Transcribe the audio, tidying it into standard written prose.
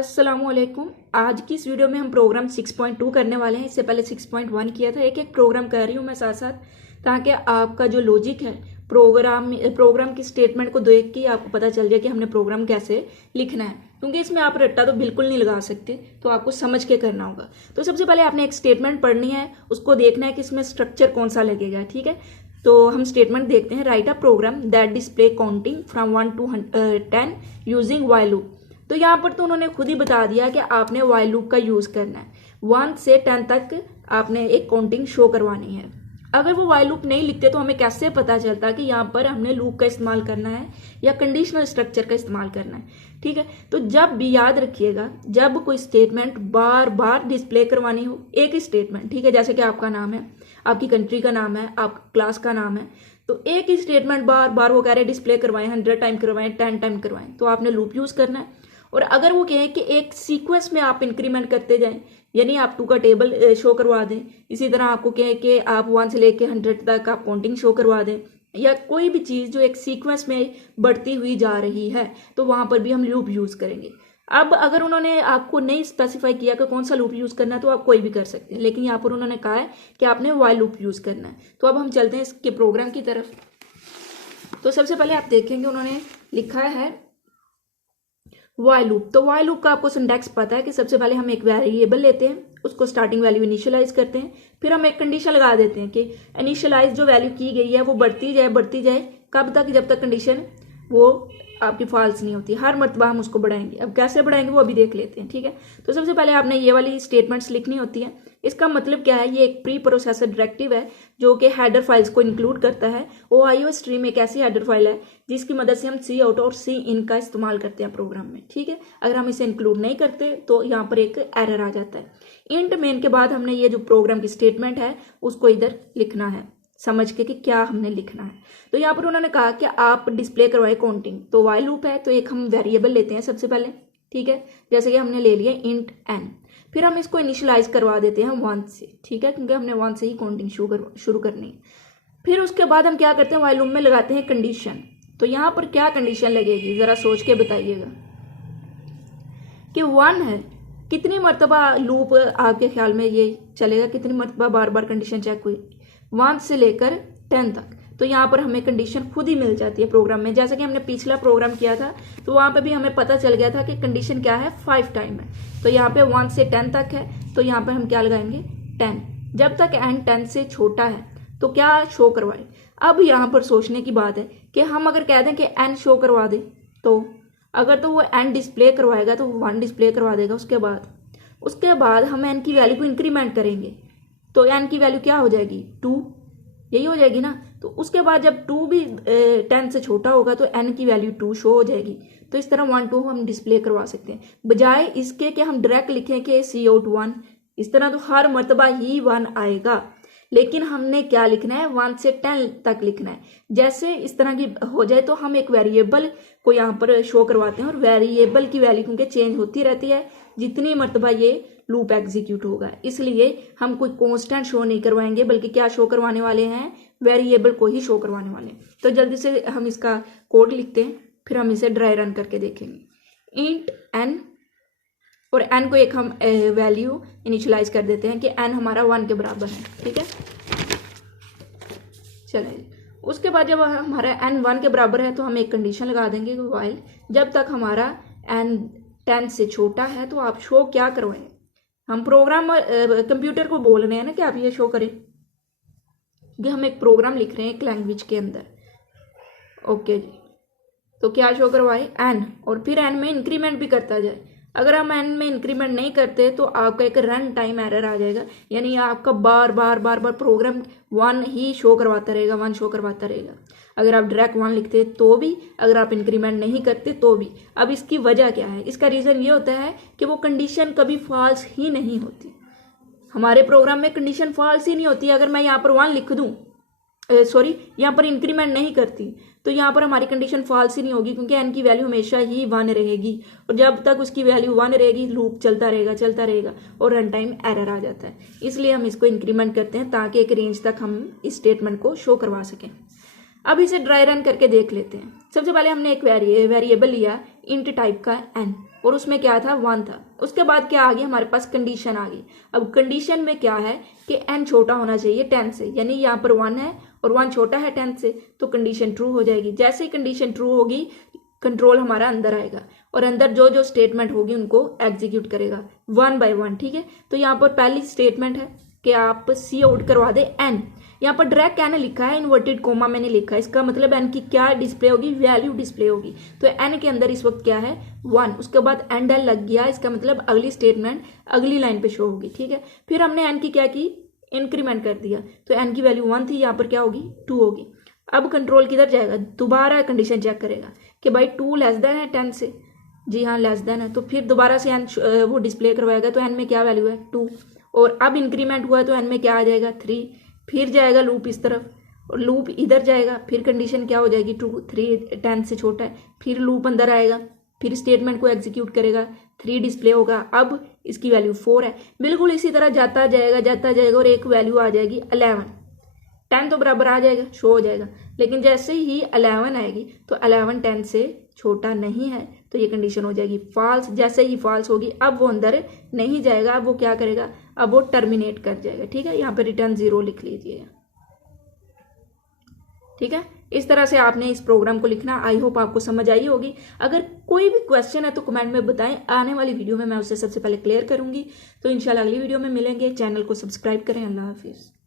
अस्सलामुअलैकुम। आज की इस वीडियो में हम प्रोग्राम 6.2 करने वाले हैं। इससे पहले 6.1 किया था। एक एक प्रोग्राम कर रही हूँ मैं साथ साथ, ताकि आपका जो लॉजिक है प्रोग्राम की स्टेटमेंट को देख के आपको पता चल जाए कि हमने प्रोग्राम कैसे लिखना है, क्योंकि इसमें आप रट्टा तो बिल्कुल नहीं लगा सकते, तो आपको समझ के करना होगा। तो सबसे पहले आपने एक स्टेटमेंट पढ़नी है, उसको देखना है कि इसमें स्ट्रक्चर कौन सा लगेगा। ठीक है, तो हम स्टेटमेंट देखते हैं। Write a program that display counting from 1 to 10 using while loop. तो यहाँ पर तो उन्होंने खुद ही बता दिया कि आपने व्हाइल लूप का यूज करना है। 1 से 10 तक आपने एक काउंटिंग शो करवानी है। अगर वो व्हाइल लूप नहीं लिखते तो हमें कैसे पता चलता कि यहाँ पर हमने लूप का इस्तेमाल करना है या कंडीशनल स्ट्रक्चर का इस्तेमाल करना है। ठीक है, तो जब भी याद रखिएगा, जब कोई स्टेटमेंट बार बार डिस्प्ले करवानी हो, एक ही स्टेटमेंट, ठीक है, जैसे कि आपका नाम है, आपकी कंट्री का नाम है, आपका क्लास का नाम है, तो एक ही स्टेटमेंट बार बार वो कह रहे हैं डिस्प्ले करवाएं, 100 टाइम करवाएं, 10 टाइम करवाएं, तो आपने लूप यूज करना है। और अगर वो कहें कि एक सीक्वेंस में आप इंक्रीमेंट करते जाएं, यानी आप 2 का टेबल शो करवा दें, इसी तरह आपको कहें कि आप 1 से लेके 100 तक आप काउंटिंग शो करवा दें, या कोई भी चीज़ जो एक सीक्वेंस में बढ़ती हुई जा रही है, तो वहां पर भी हम लूप यूज करेंगे। अब अगर उन्होंने आपको नहीं स्पेसिफाई किया कि कौन सा लूप यूज करना है, तो आप कोई भी कर सकते हैं, लेकिन यहाँ पर उन्होंने कहा है कि आपने व्हाइल लूप यूज करना है। तो अब हम चलते हैं इसके प्रोग्राम की तरफ। तो सबसे पहले आप देखेंगे उन्होंने लिखा है व्हाइल लूप। तो व्हाइल लूप का आपको सिंटैक्स पता है कि सबसे पहले हम एक वेरिएबल लेते हैं, उसको स्टार्टिंग वैल्यू इनिशियलाइज करते हैं, फिर हम एक कंडीशन लगा देते हैं कि इनिशियलाइज जो वैल्यू की गई है वो बढ़ती जाए, कब तक, जब तक कंडीशन वो आपकी फॉल्स नहीं होती। हर मरतबा हम उसको बढ़ाएंगे। अब कैसे बढ़ाएंगे वो अभी देख लेते हैं। ठीक है, तो सबसे पहले आपने ये वाली स्टेटमेंट्स लिखनी होती है। इसका मतलब क्या है, ये एक प्री प्रोसेसर डायरेक्टिव है जो कि हेडर फाइल्स को इंक्लूड करता है। OIO स्ट्रीम एक ऐसी हेडर फाइल है जिसकी मदद से हम सी आउट और सी इन का इस्तेमाल करते हैं प्रोग्राम में। ठीक है, अगर हम इसे इंक्लूड नहीं करते तो यहाँ पर एक एरर आ जाता है। इंट मेन के बाद हमने ये जो प्रोग्राम की स्टेटमेंट है उसको इधर लिखना है, समझ के कि क्या हमने लिखना है। तो यहाँ पर उन्होंने कहा कि आप डिस्प्ले करवाए काउंटिंग। तो व्हाइल लूप है, तो एक हम वेरिएबल लेते हैं सबसे पहले। ठीक है, जैसे कि हमने ले लिया इंट n, फिर हम इसको इनिशियलाइज करवा देते हैं 1 से। ठीक है, क्योंकि हमने 1 से ही काउंटिंग शुरू करनी है। फिर उसके बाद हम क्या करते हैं, व्हाइल लूप में लगाते हैं कंडीशन। तो यहाँ पर क्या कंडीशन लगेगी जरा सोच के बताइएगा कि 1 है, कितनी मरतबा लूप आपके ख्याल में ये चलेगा, कितनी मरतबा बार बार कंडीशन चेक हुई, 1 से लेकर 10 तक। तो यहाँ पर हमें कंडीशन खुद ही मिल जाती है प्रोग्राम में। जैसा कि हमने पिछला प्रोग्राम किया था तो वहाँ पे भी हमें पता चल गया था कि कंडीशन क्या है, 5 टाइम है। तो यहाँ पे 1 से 10 तक है, तो यहाँ पर हम क्या लगाएंगे, 10। जब तक n 10 से छोटा है तो क्या शो करवाए। अब यहाँ पर सोचने की बात है कि हम अगर कह दें कि n शो करवा दे, तो अगर तो वो n डिस्प्ले करवाएगा तो 1 डिस्प्ले करवा देगा। उसके बाद हम n की वैल्यू को इंक्रीमेंट करेंगे, तो n की वैल्यू क्या हो जाएगी, 2, यही हो जाएगी ना। तो उसके बाद जब 2 भी 10 से छोटा होगा तो n की वैल्यू 2 शो हो जाएगी। तो इस तरह 1 2 हम डिस्प्ले करवा सकते हैं, बजाय इसके कि हम डायरेक्ट लिखें कि सी आउट 1। इस तरह तो हर मरतबा ही 1 आएगा, लेकिन हमने क्या लिखना है, 1 से 10 तक लिखना है। जैसे इस तरह की हो जाए तो हम एक वेरिएबल को यहाँ पर शो करवाते हैं, और वेरिएबल की वैल्यू क्योंकि चेंज होती रहती है जितनी मरतबा ये लूप एग्जीक्यूट होगा, इसलिए हम कोई कांस्टेंट शो नहीं करवाएंगे, बल्कि क्या शो करवाने वाले हैं, वेरिएबल को ही शो करवाने वाले हैं। तो जल्दी से हम इसका कोड लिखते हैं, फिर हम इसे ड्राई रन करके देखेंगे। इंट n, और n को एक हम वैल्यू इनिशियलाइज कर देते हैं कि n हमारा 1 के बराबर है। ठीक है, चलिए उसके बाद जब हमारा n 1 के बराबर है तो हम एक कंडीशन लगा देंगे, व्हाइल जब तक हमारा n 10 से छोटा है तो आप शो क्या करवाएं। हम प्रोग्राम कंप्यूटर को बोल रहे हैं ना कि आप ये शो करें, कि हम एक प्रोग्राम लिख रहे हैं एक लैंग्वेज के अंदर। ओके जी, तो क्या शो करवाए, n, और फिर n में इंक्रीमेंट भी करता जाए। अगर हम n में इंक्रीमेंट नहीं करते तो आपका एक रन टाइम एरर आ जाएगा, यानी आपका बार बार प्रोग्राम 1 ही शो करवाता रहेगा, 1 शो करवाता रहेगा। अगर आप डायरेक्ट 1 लिखते तो भी, अगर आप इंक्रीमेंट नहीं करते तो भी। अब इसकी वजह क्या है, इसका रीज़न ये होता है कि वो कंडीशन कभी फॉल्स ही नहीं होती। हमारे प्रोग्राम में कंडीशन फॉल्स ही नहीं होती। अगर मैं यहाँ पर 1 लिख दूँ, यहाँ पर इंक्रीमेंट नहीं करती, तो यहाँ पर हमारी कंडीशन फॉल्स ही नहीं होगी, क्योंकि n की वैल्यू हमेशा ही 1 रहेगी, और जब तक उसकी वैल्यू 1 रहेगी लूप चलता रहेगा और रन टाइम एरर आ जाता है। इसलिए हम इसको इंक्रीमेंट करते हैं ताकि एक रेंज तक हम इस स्टेटमेंट को शो करवा सकें। अब इसे ड्राई रन करके देख लेते हैं। सबसे पहले हमने एक वेरिएबल लिया इंट टाइप का n, और उसमें क्या था 1 था। उसके बाद क्या आ गया हमारे पास कंडीशन आ गई। अब कंडीशन में क्या है कि n छोटा होना चाहिए 10 से, यानी यहाँ पर 1 है और 1 छोटा है 10 से, तो कंडीशन ट्रू हो जाएगी। जैसे ही कंडीशन ट्रू होगी कंट्रोल हमारा अंदर आएगा और अंदर जो जो स्टेटमेंट होगी उनको एग्जीक्यूट करेगा 1 बाय 1। ठीक है, तो यहाँ पर पहली स्टेटमेंट है कि आप सी आउट करवा दे n। यहाँ पर डायरेक्ट क्या लिखा है, इन्वर्टेड कोमा मैंने लिखा है, इसका मतलब n की क्या डिस्प्ले होगी, वैल्यू डिस्प्ले होगी। तो n के अंदर इस वक्त क्या है 1, उसके बाद एंड एल लग गया, इसका मतलब अगली स्टेटमेंट अगली लाइन पे शो होगी। ठीक है, फिर हमने n की क्या की, इंक्रीमेंट कर दिया, तो n की वैल्यू 1 थी, यहाँ पर क्या होगी 2 होगी। अब कंट्रोल किधर जाएगा, दोबारा कंडीशन चेक करेगा कि भाई 2 लेस देन है 10 से, जी हाँ लेस देन है, तो फिर दोबारा से n वो डिस्प्ले करवाएगा, तो n में क्या वैल्यू है 2, और अब इंक्रीमेंट हुआ है तो n में क्या आ जाएगा 3। फिर जाएगा लूप इस तरफ और लूप इधर जाएगा, फिर कंडीशन क्या हो जाएगी 2, 3 10 से छोटा है, फिर लूप अंदर आएगा, फिर स्टेटमेंट को एग्जीक्यूट करेगा, 3 डिस्प्ले होगा, अब इसकी वैल्यू 4 है। बिल्कुल इसी तरह जाता जाएगा और एक वैल्यू आ जाएगी 11। 10 तो बराबर आ जाएगा, शो हो जाएगा, लेकिन जैसे ही 11 आएगी तो 11 10 से छोटा नहीं है, तो ये कंडीशन हो जाएगी फॉल्स। जैसे ही फॉल्स होगी अब वो अंदर नहीं जाएगा, अब वो क्या करेगा, अब वो टर्मिनेट कर जाएगा। ठीक है, यहाँ पे रिटर्न 0 लिख लीजिए। ठीक है, इस तरह से आपने इस प्रोग्राम को लिखना। आई होप आपको समझ आई होगी। अगर कोई भी क्वेश्चन है तो कमेंट में बताएं, आने वाली वीडियो में मैं उसे सबसे पहले क्लियर करूंगी। तो इंशाल्लाह अगली वीडियो में मिलेंगे। चैनल को सब्सक्राइब करें। अल्लाह हाफिज़।